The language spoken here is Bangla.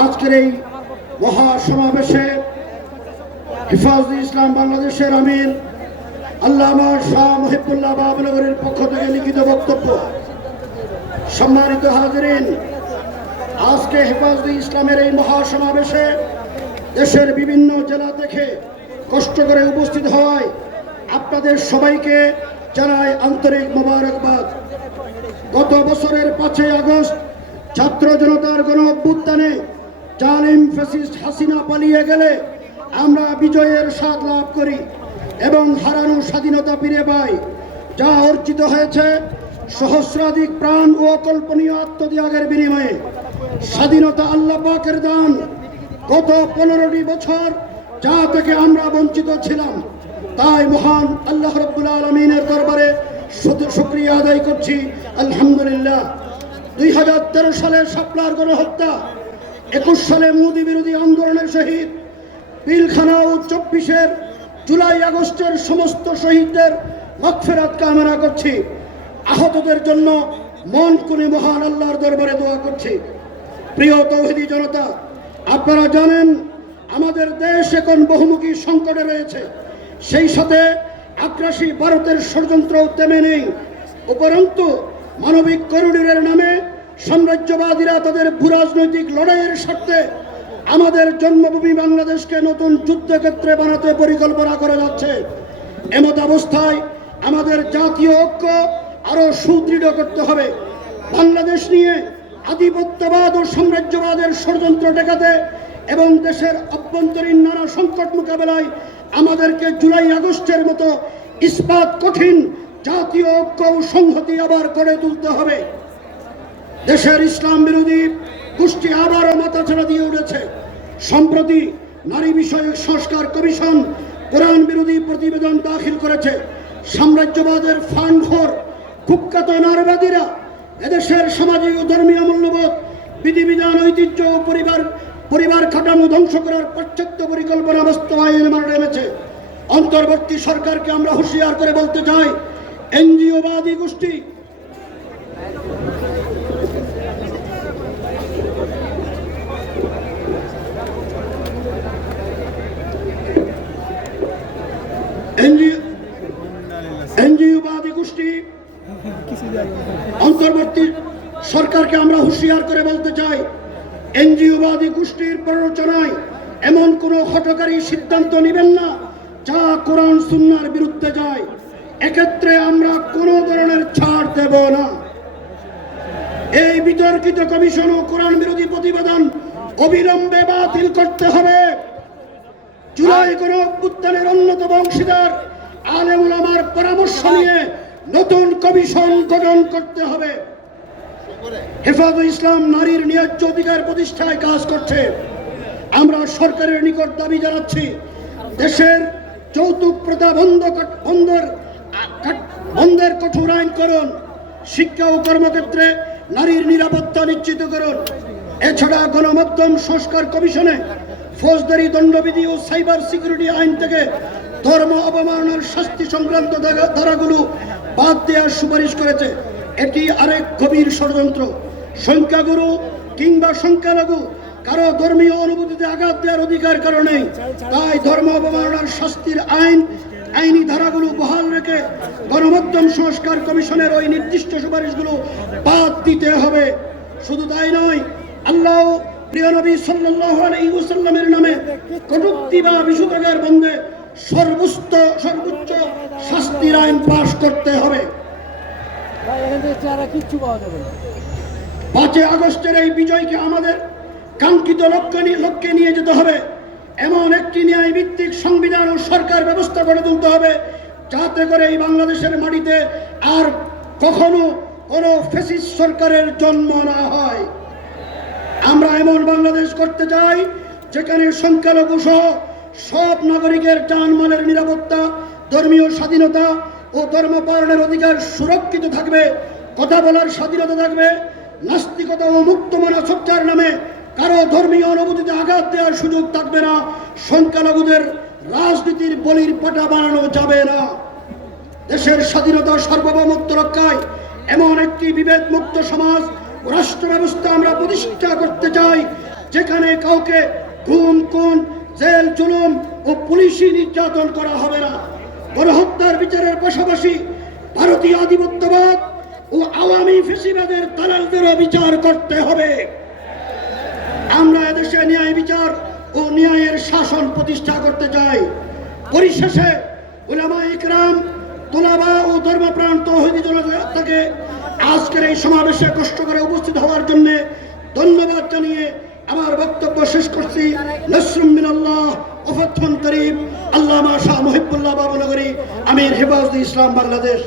আজকের এই মহাসমাবেশে হিফাজুল ইসলাম বাংলাদেশের আমির আল্লামা শাহ মহিবুল্লাহ বাবনগরের পক্ষ থেকে লিখিত বক্তব্য। সম্মানিত হাজরিন, আজকে হেফাজুল ইসলামের এই মহাসমাবেশে দেশের বিভিন্ন জেলা থেকে কষ্ট করে উপস্থিত হয় আপনাদের সবাইকে জানায় আন্তরিক মোবারকবাদ। গত বছরের পাঁচই আগস্ট ছাত্র জনতার গণ অভ্যুত্থানে জালিম ফ্যাসিস্ট হাসিনা পালিয়ে গেলে আমরা বিজয়ের স্বাদ লাভ করি এবং হারানো স্বাধীনতা ফিরে পাই। যা অর্জিত হয়েছে সহস্রাধিক প্রাণ ও অকল্পনীয় আত্মত্যাগের বিনিময়ে। স্বাধীনতা আল্লাহ পাকের দান। গত পনেরোটি বছর যা থেকে আমরা বঞ্চিত ছিলাম, তাই মহান আল্লাহ রব্বুল আলমিনের দরবারে শুক্রিয়া আদায় করছি। আলহামদুলিল্লাহ। দুই হাজার তেরো সালে শাপলার গণহত্যা একুশ সালে মোদী বিরোধী আন্দোলনের শহীদ। পিলখানা ও চব্বিশের জুলাই, আগস্টের সমস্ত শহীদদের মকফেরাত কামনা করছি। আহতদের জন্য মন কোনে মহান আল্লাহর দরবারে দোয়া করছি। প্রিয় তৌহিদি জনতা, আপনারা জানেন আমাদের দেশ এখন বহুমুখী সংকটে রয়েছে। সেই সাথে আগ্রাসী ভারতের ষড়যন্ত্র তেমে নেই। উপরন্তু মানবিক করিডোরের নামে সাম্রাজ্যবাদীরা তাদের ভূরাজনৈতিক লড়াইয়ের স্বার্থে আমাদের জন্মভূমি বাংলাদেশকে নতুন যুদ্ধক্ষেত্রে বানাতে পরিকল্পনা করে যাচ্ছে। এমত অবস্থায় আমাদের জাতীয় ঐক্য আরও সুদৃঢ় করতে হবে। বাংলাদেশ নিয়ে আধিপত্যবাদ ও সাম্রাজ্যবাদের ষড়যন্ত্র ঠেকাতে এবং দেশের অভ্যন্তরীণ নানা সংকট মোকাবেলায় আমাদেরকে জুলাই আগস্টের মতো ইস্পাত কঠিন জাতীয় ঐক্য সংহতি আবার গড়ে তুলতে হবে। দেশের ইসলাম বিরোধী গোষ্ঠী আবারও মাথাছাড়া দিয়ে উঠেছে। সম্প্রতি নারী বিষয়ক সংস্কার কমিশন কোরআন বিরোধী প্রতিবেদন দাখিল করেছে। সাম্রাজ্যবাদের ফান্ডহর কুখ্যাত নারবাদীরা এদেশের সামাজিক ও ধর্মীয় মূল্যবোধ, বিধিবিধান, ঐতিহ্য ও পরিবার পরিবার কাঠামো ধ্বংস করার পাশ্চাত্য পরিকল্পনা বাস্তবায়নে নেমেছে। অন্তর্বর্তী সরকারকে আমরা হুঁশিয়ার করে বলতে চাই, এনজিওবাদী গোষ্ঠী এনজিও এনজিওবাদী গোষ্ঠী অন্তর্বর্তী সরকারকে আমরা হুঁশিয়ার করে বলতে চাই, এনজিওবাদী গোষ্ঠীর প্ররোচনায় এমন কোনো হটকারী সিদ্ধান্ত নেবেন না যা কোরআন সুন্নার বিরুদ্ধে যায়। এক্ষেত্রে আমরা কোনো ধরনের ছাড় দেব না। এই বিতর্কিত কমিশন ও কোরআন বিরোধী প্রতিবেদন অবিলম্বে বাতিল করতে হবে। জুলাই গণ অভ্যুত্থানের অন্যতম অংশীদার আলেমুল আমার পরামর্শ নিয়ে নতুন কমিশন গঠন করতে হবে। হেফাজত ইসলাম নারীর ন্যায্য অধিকার প্রতিষ্ঠায় কাজ করছে। আমরা সরকারের নিকট দাবি জানাচ্ছি, দেশের যৌতুক প্রথা বন্ধ বন্ধের বন্ধের কঠোর আইন করুন শিক্ষা ও কর্মক্ষেত্রে নারীর নিরাপত্তা নিশ্চিত করুন। এছাড়া গণমাধ্যম সংস্কার কমিশনে ফৌজদারি, দণ্ডবিধি ও সাইবার সিকিউরিটি আইন থেকে ধর্ম অবমাননার শাস্তি সংক্রান্ত ধারাগুলো বাদ দেওয়ার সুপারিশ করেছে। এটি আরেক গভীর ষড়যন্ত্র। সংখ্যাগুরু কিংবা সংখ্যালঘু কারও ধর্মীয় অনুভূতিতে আঘাত দেওয়ার অধিকার কারণে তাই ধর্ম অবমাননার শাস্তির আইন, আইনি ধারাগুলো বহাল রেখে গণমাধ্যম সংস্কার কমিশনের ওই নির্দিষ্ট সুপারিশগুলো বাদ দিতে হবে। শুধু তাই নয়, আল্লাহ প্রিয় নবী আলাইহি ওয়াসাল্লামের নামে কটূক্তি বা বিশুদ্ধের বন্ধে সর্বোচ্চ সর্বোচ্চ শাস্তির আইন পাশ করতে হবে। পাঁচই আগস্টের এই বিজয়কে আমাদের কাঙ্ক্ষিত লক্ষ্য লক্ষ্যে নিয়ে যেতে হবে। এমন একটি ন্যায় ভিত্তিক সংবিধান ও সরকার ব্যবস্থা গড়ে তুলতে হবে, যাতে করে এই বাংলাদেশের মাটিতে আর কখনো কোনো ফেসিস সরকারের জন্ম না হয়। আমরা এমন বাংলাদেশ করতে চাই, যেখানে সংখ্যালঘু সহ সব নাগরিকের জানমালের নিরাপত্তা, ধর্মীয় স্বাধীনতা ও ধর্ম পালনের অধিকার সুরক্ষিত থাকবে, কথা বলার স্বাধীনতা থাকবে, নাস্তিকতা ও মুক্ত মনাসত্যার নামে কারও ধর্মীয় অনুভূতিতে আঘাত দেওয়ার সুযোগ থাকবে না, সংখ্যালঘুদের রাজনীতির বলির পাটা বানানো যাবে না। দেশের স্বাধীনতা সার্বভৌমত্ব রক্ষায় এমন একটি বিভেদ মুক্ত সমাজ রাষ্ট্র ব্যবস্থা আমরা প্রতিষ্ঠা করতে চাই, যেখানে কাউকে গুম কোন জেল, জুলুম ও পুলিশি নির্যাতন করা হবে না। গণহত্যার বিচারের পাশাপাশি ভারতীয় আধিপত্যবাদ ও আওয়ামী ফেসিবাদের দালালদেরও বিচার করতে হবে। আমরা এদেশে ন্যায় বিচার ও ন্যায়ের শাসন প্রতিষ্ঠা করতে চাই। পরিশেষে উলামা ইকরাম, তোলাবা ও ধর্মপ্রাণ তৌহিদি জনতাকে আজকের এই সমাবেশে কষ্ট করে উপস্থিত হওয়ার জন্য ধন্যবাদ জানিয়ে আমার বক্তব্য শেষ করছি। নসরুম মিনাল্লাহ ওফাতন করিম আল্লামা শাহ মুহিবুল্লাহ বাবুনগরী, আমির হেফাজুল ইসলাম বাংলাদেশ।